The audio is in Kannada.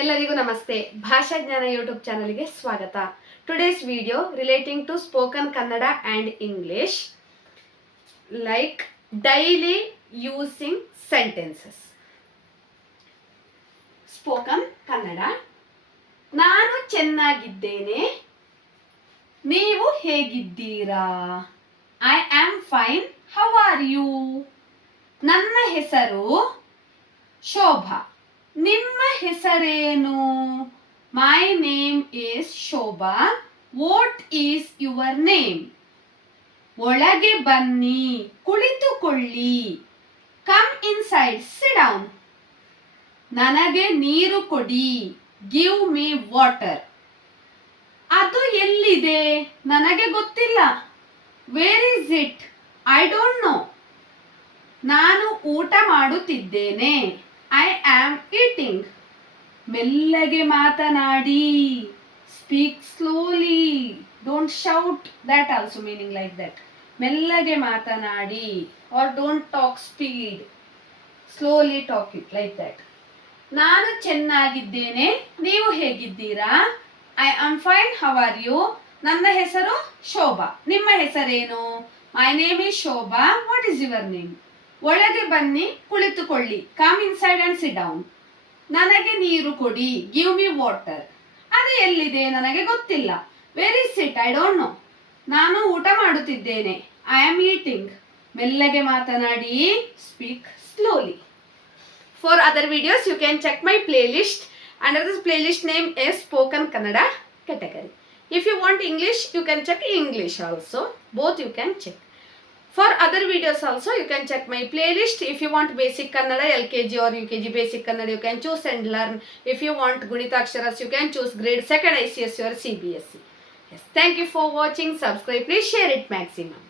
ಎಲ್ಲರಿಗೂ ನಮಸ್ತೆ. ಭಾಷಾ ಜ್ಞಾನ ಯೂಟ್ಯೂಬ್ ಚಾನಲ್ಗೆ ಸ್ವಾಗತ. Today's video relating to spoken Kannada and English like daily using sentences. Spoken Kannada. ನಾನು ಚೆನ್ನಾಗಿದ್ದೇನೆ, ನೀವು ಹೇಗಿದ್ದೀರಾ? I am fine, how are you? ನನ್ನ ಹೆಸರು ಶೋಭಾ, ನಿಮ್ಮ ಹೆಸರೇನು? My name is Shobha, what is your name? ಒಳಗೆ ಬನ್ನಿ, ಕುಳಿತುಕೊಳ್ಳಿ. Come inside, sit down. ನನಗೆ ನೀರು ಕೊಡಿ, ಗಿವ್ ಮೀ ವಾಟರ್. ಅದು ಎಲ್ಲಿದೆ? ನನಗೆ ಗೊತ್ತಿಲ್ಲ. Where is it? I don't know. ನಾನು ಊಟ ಮಾಡುತ್ತಿದ್ದೇನೆ. I am eating. ಮೆಲ್ಲಗೆ ಮಾತನಾಡಿ. Speak slowly, don't shout. That also meaning like that. ಮೆಲ್ಲಗೆ ಮಾತನಾಡಿ or don't talk speed. Slowly talk it like that. ನಾನು ಚೆನ್ನಾಗಿದ್ದೇನೆ, ನೀವು ಹೇಗಿದ್ದೀರಾ? I am fine, how are you? ನನ್ನ ಹೆಸರು ಶೋಭಾ, ನಿಮ್ಮ ಹೆಸರೇನು? My name is Shobha, what is your name? ಒಳಗೆ ಬನ್ನಿ, ಕುಳಿತುಕೊಳ್ಳಿ. Come inside and sit down. ನನಗೆ ನೀರು ಕೊಡಿ, ಗಿವ್ ಮಿ ವಾಟರ್. ಅದು ಎಲ್ಲಿದೆ? ನನಗೆ ಗೊತ್ತಿಲ್ಲ. Where is it? I don't know. ನಾನು ಊಟ ಮಾಡುತ್ತಿದ್ದೇನೆ. I am eating. ಮೆಲ್ಲಗೆ ಮಾತನಾಡಿ. Speak slowly. For other videos, you can check my playlist. Under this playlist name is Spoken Kannada category. If you want English, you can check English also. Both you can check. For other videos also, you can check my playlist. If you want basic Kannada, LKG or UKG basic Kannada, you can choose and learn. If you want Gunita Aksharas, you can choose grade 2nd ICSE or CBSE. Yes, thank you for watching. Subscribe, please share it maximum.